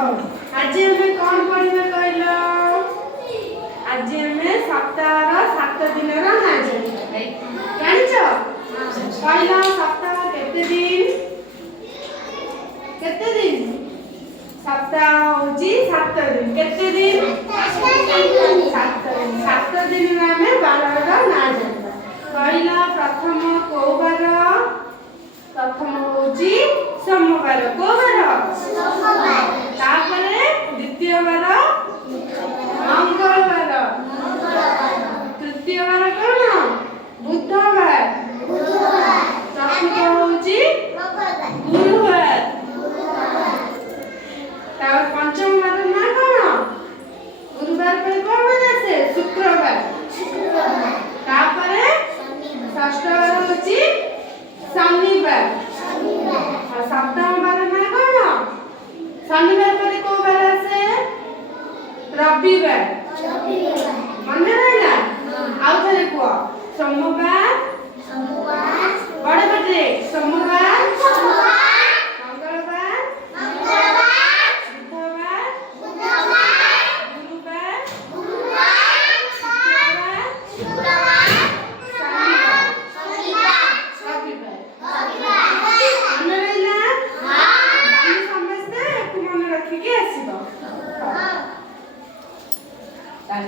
ହଉ ଆଜି ଆମେ କ'ଣ ପଢ଼ିବା କହିଲ? ଆଜି ଆମେ ସପ୍ତାହର 7 ଦିନର ନାଁ ଜାଣିବା। ଜାଣିଛ? କହିଲ ସପ୍ତାହ କେତେ ଦିନ? କେତେ ଦିନ? ସପ୍ତାହ ହଉଛି 7 ଦିନ। କେତେ ଦିନ? 7 ଦିନ। 7 ଦିନରେ ଆମେ ବାରର ନାଁ ଜାଣିବା। କହିଲ ପ୍ରଥମ କୋଉ ବାର? ପ୍ରଥମ ହଉଛି ସୋମବାର। କୋଉ ବାର? ତାପରେ ଦ୍ୱିତୀୟ ବାର ମଙ୍ଗଳବାର। ତୃତୀୟ ବାର କ'ଣ? ବୁଧବାର। ଚତୁର୍ଥ ହଉଛି ଗୁରୁବାର। ତାପରେ ପଞ୍ଚମ ବାର ନା କ'ଣ? ଗୁରୁବାର ପରେ କ'ଣ ବାର ଆସେ? ଶୁକ୍ରବାର। ତାପରେ ଷଷ୍ଠ ବାର ହଉଛି ଶନିବାର। और सप्तम बार ना कौन? शनिवार पर को बार आसे? रविवार। मन रहला? आउ थरे को सोमवार बड़े बटे सोमवार मंगलवार बुधवार गुरुवार शुक्रवार रविवार। समझते मन रखिके आसब।